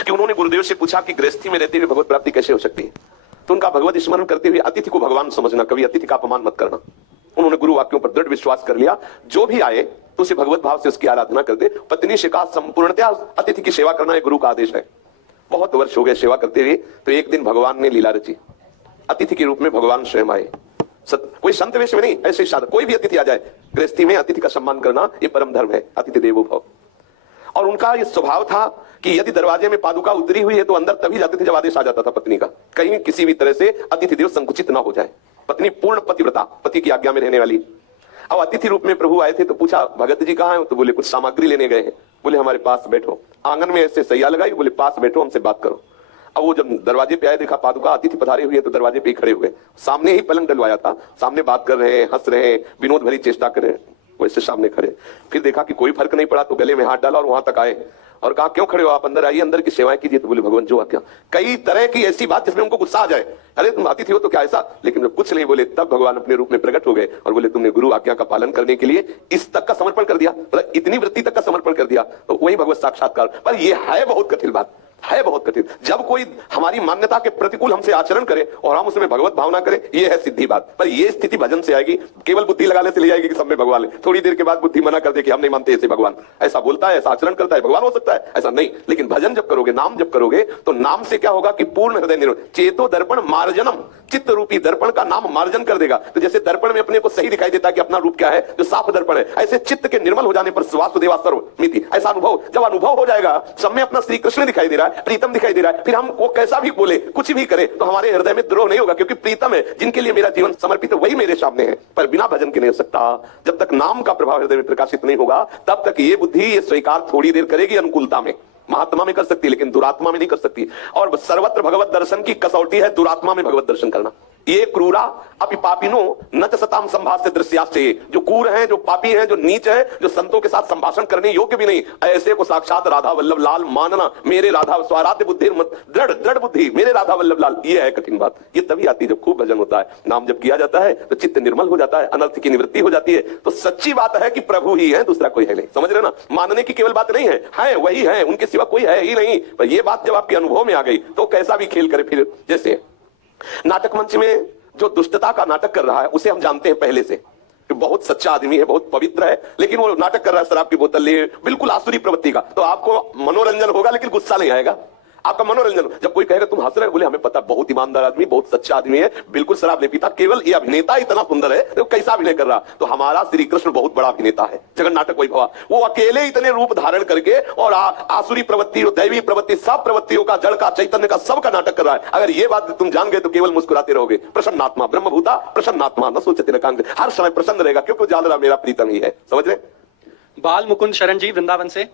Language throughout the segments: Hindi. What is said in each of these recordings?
कि उन्होंने गुरुदेव से पूछा कि गृहस्थी में रहते हुए भगवत प्राप्ति कैसे हो सकती है। तो उनका भगवत स्मरण करते हुए अतिथि को भगवान समझना, कभी अतिथि का अपमान मत करना। उन्होंने गुरु वाक्यों पर दृढ़ विश्वास कर लिया, जो भी आए तो उसे भगवत भाव से उसकी आराधना कर दे। पत्नी से कहा संपूर्णतया अतिथि की सेवा करना है, गुरु का आदेश है। बहुत वर्ष हो गए सेवा करते हुए, तो एक दिन भगवान ने लीला रची, अतिथि के रूप में भगवान स्वयं आए। कोई संत वेश में नहीं, ऐसे साधक कोई भी अतिथि आ जाए, गृहस्थी में अतिथि का सम्मान करना ये परम धर्म है, अतिथि देवो भव। और उनका ये स्वभाव था कि यदि दरवाजे में पादुका उतरी हुई है तो अंदर तभी जाते थे जब आदेश आ जाता था पत्नी का, कहीं किसी भी तरह से अतिथि देव संकुचित ना हो जाए। पत्नी पूर्ण पतिव्रता, पति की आज्ञा में रहने वाली। अब अतिथि रूप में प्रभु आए थे तो पूछा भगत जी कहाँ हैं? तो बोले कुछ सामग्री लेने गए हैं। बोले हमारे पास बैठो। आंगन में ऐसे सैया लगाई, बोले पास बैठो, हमसे बात करो। अब वो जब दरवाजे पे आए, देखा पादुका अतिथि पधारे हुए तो दरवाजे पे ही खड़े हुए, सामने ही पलंग डलवाया था, सामने बात कर रहे हैं, हंस रहे हैं, विनोद भरी चेष्टा कर रहे हैं, वैसे सामने खड़े। फिर देखा कि कोई फर्क नहीं पड़ा तो गले में हाथ डाला और वहां तक आए और कहा क्यों खड़े हो आप, अंदर आइए, अंदर की सेवाएं कीजिए। तो बोले भगवान जो आज्ञा। कई तरह की ऐसी बात जिसमें उनको गुस्सा आ जाए, अरे तुम अतिथि हो तो क्या ऐसा, लेकिन जब कुछ नहीं बोले तब भगवान अपने रूप में प्रकट हो गए और बोले तुमने गुरु आज्ञा का पालन करने के लिए इस तक का समर्पण कर दिया, मतलब इतनी वृत्ति तक का समर्पण कर दिया, तो वही भगवत साक्षात्कार। पर यह है बहुत कठिन बात, है बहुत कठिन। जब कोई हमारी मान्यता के प्रतिकूल हमसे आचरण करे और हम उसमें भगवत भावना करें, ये है सिद्धि बात। पर ये स्थिति भजन से आएगी, केवल बुद्धि लगाने से ले आएगी कि सब में भगवान है। थोड़ी देर के बाद बुद्धि मना कर दे कि हम नहीं मानते ऐसे भगवान, ऐसा बोलता है, ऐसा आचरण करता है, भगवान हो सकता है, ऐसा नहीं। लेकिन भजन जब करोगे, नाम जब करोगे, तो नाम से क्या होगा कि पूर्ण हृदय निर्मल, चेतो दर्पण मार्जनम, चित्त रूपी दर्पण का नाम मार्जन कर देगा। तो जैसे दर्पण में अपने को सही दिखाई देता है कि अपना रूप क्या है, जो साफ दर्पण है, ऐसे चित्त के निर्मल हो जाने पर वासुदेवा सर्वमिति, ऐसा अनुभव जब अनुभव हो जाएगा, सब में अपना श्री कृष्ण दिखाई दे रहा है, प्रीतम दिखाई दे रहा है, फिर हम वो कैसा भी बोले, कुछ भी करे, तो हमारे हृदय में द्रोह नहीं होगा, क्योंकि प्रीतम है, जिनके लिए मेरा जीवन समर्पित है, वही मेरे सामने है। पर बिना भजन के नहीं हो सकता। जब तक नाम का प्रभाव हृदय में प्रकाशित नहीं होगा, तब तक ये बुद्धि ये स्वीकार थोड़ी देर करेगी, अनुकूलता में, महात्मा में कर सकती है, लेकिन दुरात्मा में नहीं कर सकती। और सर्वत्र भगवत दर्शन की कसौटी है दुरात्मा में भगवत दर्शन करना। ये क्रूरा अपि पापिनो न च सताम संभाष्य दृश्याश्चे, जो क्रूर हैं, जो पापी हैं, जो नीच हैं, जो संतों के साथ संभाषण करने योग्य भी नहीं, ऐसे को साक्षात राधा वल्लभ लाल मानना। मेरे राधा स्वाराध्य बुद्धि, दृढ़ दृढ़ बुद्धि, मेरे राधा वल्लभ लाल। ये है कठिन बात। ये तभी आती है जब खूब भजन होता है, नाम जब किया जाता है तो चित्त निर्मल हो जाता है, अनर्थ की निवृत्ति हो जाती है। तो सच्ची बात है कि प्रभु ही है, दूसरा कोई है नहीं। समझ रहे ना? मानने की केवल बात नहीं है वही है, उनके सिवा कोई है ही नहीं। पर ये बात जब आपके अनुभव में आ गई तो कैसा भी खेल करे। फिर जैसे नाटक मंच में जो दुष्टता का नाटक कर रहा है, उसे हम जानते हैं पहले से, बहुत सच्चा आदमी है, बहुत पवित्र है, लेकिन वो नाटक कर रहा है शराब की बोतल लिए, बिल्कुल आसुरी प्रवृत्ति का। तो आपको मनोरंजन होगा, लेकिन गुस्सा नहीं आएगा, आपका मनोरंजन। जब कोई कहेगा तुम हंस रहे हो, बोले हमें पता, बहुत ईमानदार आदमी, बहुत सच्चा आदमी है, बिल्कुल शराब नहीं पीता, केवल ये अभिनेता इतना सुंदर है तो कैसा अभिनय कर रहा। तो हमारा श्री कृष्ण बहुत बड़ा अभिनेता है, जगन नाटक वैभव। वो अकेले इतने रूप धारण करके और आसुरी प्रवृत्ति और दैवी प्रवृत्ति, सब प्रवृत्तियों का, जड़ का, चैतन्य का, सब का नाटक कर रहा है। अगर ये बात तुम जान गए तो केवल मुस्कुराते रहोगे। प्रसन्नात्मा ब्रह्मभूता प्रसन्नात्मा न सोचते न कांग, हर समय प्रसन्न रहेगा, क्योंकि जान रहा मेरा प्रीतम ही है। समझ रहे? बाल मुकुंद शरण जी वृंदावन से।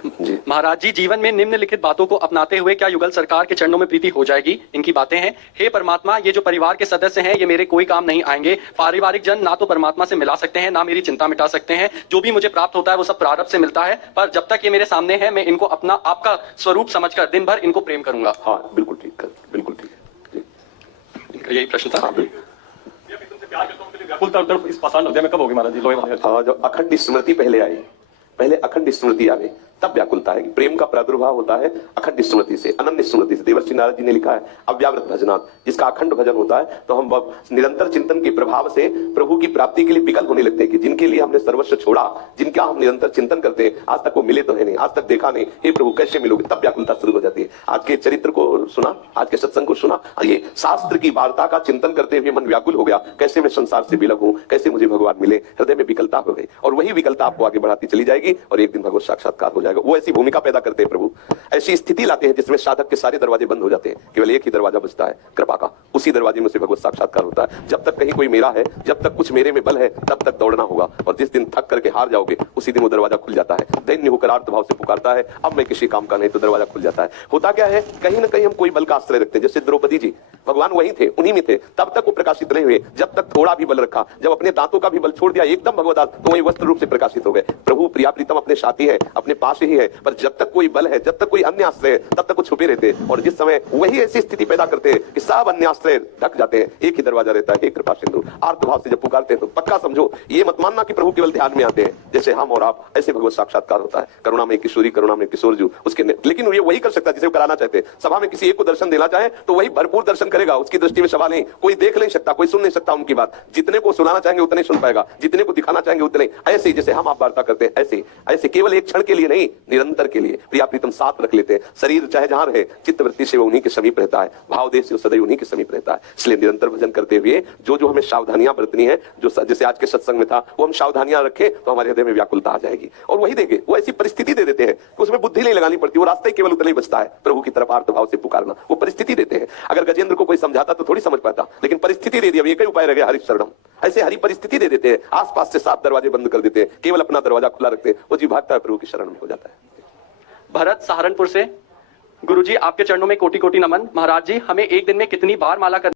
महाराज जी, जीवन में निम्नलिखित बातों को अपनाते हुए क्या युगल सरकार के चरणों में प्रीति हो जाएगी? इनकी बातें हैं। हे परमात्मा, ये जो परिवार के सदस्य हैं ये मेरे कोई काम नहीं आएंगे। पारिवारिक जन ना तो परमात्मा से मिला सकते हैं, ना मेरी चिंता मिटा सकते हैं। जो भी मुझे प्राप्त होता है वो सब प्रारब्ध से मिलता है, पर जब तक ये मेरे सामने है मैं इनको अपना आपका स्वरूप समझकर दिन भर इनको प्रेम करूंगा। हाँ बिल्कुल ठीक है, बिल्कुल ठीक। यही प्रश्न था। इस पाषाण हृदय में कब होगी महाराज जी? जब अखंड स्मृति पहले आई, पहले अखंड स्मृति आ गई, तब व्याकुलता है। प्रेम का प्रादुर्भाव होता है अखंड स्मृति से, अनन्य स्मृति से। देवर्षि नारद जी ने लिखा है अव्यावृत भजनात्, जिसका अखंड भजन होता है तो हम निरंतर चिंतन के प्रभाव से प्रभु की प्राप्ति के लिए विकल होने लगते हैं कि जिनके लिए हमने सर्वस्व छोड़ा, जिनका हम निरंतर चिंतन करते हैं, आज तक वो मिले तो है नहीं, आज तक देखा नहीं, हे प्रभु कैसे मिलोगे? तब व्याकुलता शुरू हो जाती है। आज के चरित्र को सुना, आज के सत्संग को सुना, ये शास्त्र की वार्ता का चिंतन करते हुए मन व्याकुल हो गया, कैसे मैं संसार से विलग हूं, कैसे मुझे भगवान मिले, हृदय में विकलता हो गई। और वही विकलता आपको आगे बढ़ाती चली जाएगी और एक दिन भगवत साक्षात्कार हो जाएगा। वो ऐसी भूमिका पैदा करते हैं प्रभु, ऐसी स्थिति लाते हैं जिसमें साधक के सारे दरवाजे बंद हो जाते हैं, केवल एक ही दरवाजा बचता है कृपा का, उसी दरवाजे में से भगवत साक्षात्कार होता है। जब तक कहीं कोई मेरा है, जब तक कुछ मेरे में बल है, तब तक दौड़ना होगा, और जिस दिन थक करके हार जाओगे उसी दिन वो दरवाजा खुल जाता है। दैन्य होकर आर्त भाव से पुकारता है, अब मैं किसी काम का नहीं, तो दरवाजा खुल जाता है। होता क्या है, कहीं ना कहीं हम कोई बल का आश्रय रखते हैं। जैसे द्रौपदी जी, भगवान वहीं थे, उन्हीं में थे, तब तक वो प्रकाशित नहीं हुए जब तक थोड़ा भी बल रखा। जब अपने दांतों का भी बल छोड़ दिया एकदम भगवदास, तो वही वस्त्र रूप से प्रकाशित हो गए। प्रभु प्रिया प्रीतम अपने साथी है, अपने पास पास ही है, पर जब तक कोई बल है, जब तक कोई अन्य आश्रय है, तब तक वो छुपे रहते हैं। और जिस समय वही ऐसी स्थिति पैदा करते हैं कि सब अन्य आश्रय ढक जाते हैं, एक ही दरवाजा रहता है, हे कृपा सिंधु। आर्त भाव से जब पुकारते हैं तो पक्का समझो, ये मत मानना कि प्रभु केवल ध्यान में आते हैं जैसे हम और आप, ऐसे भगवत साक्षात्कार होता है। करुणा में किशोरी, करुणा में किशोरजू, उसके लेकिन ये वही कर सकता है जिसे वो कराना चाहते हैं। सभा में किसी एक को दर्शन देना चाहे तो वही भरपूर दर्शन करेगा, उसकी दृष्टि में सभा नहीं, कोई देख नहीं सकता, कोई सुन नहीं सकता उनकी बात। जितने को सुनाना चाहेंगे उतने सुन पाएगा, जितने को दिखाना चाहेंगे उतने। ऐसे जैसे हम आप वार्ता करते हैं, ऐसे ऐसे केवल एक क्षण के लिए नहीं, निरंतर के लिए प्रिया प्रीतम साथ रख लेते हैं। शरीर चाहे जहां रहे, चित्त वृत्ति से वो उन्हीं के समीप रहता है, भाव देश से सदैव उन्हीं के समीप रहता है। इसलिए निरंतर भजन करते हुए जो जो हमें सावधानियां बरतनी है, जो जैसे आज के सत्संग में था, वो हम सावधानियां रखें तो हमारे हृदय में व्याकुलता आ जाएगी। और वही देंगे, वो ऐसी परिस्थिति दे देते हैं कि उसमें बुद्धि नहीं लगानी पड़ती, वो रास्ता ही केवल उतना ही बचता है, प्रभु की तरफ आर्त भाव से पुकारना। वो परिस्थिति देते हैं। अगर गजेंद्र को कोई समझाता तो थोड़ी समझ पाता, लेकिन परिस्थिति दे दी। अब एक ही उपाय रह गया, हरि शरणम। ऐसे हरी परिस्थिति दे देते हैं, आसपास से 7 दरवाजे बंद कर देते हैं, केवल अपना दरवाजा खुला रखते हैं, वो जी भागता है, प्रभु की शरण में हो जाता है। भरत सहारनपुर से, गुरुजी आपके चरणों में कोटि कोटि नमन। महाराज जी, हमें एक दिन में कितनी बार माला कर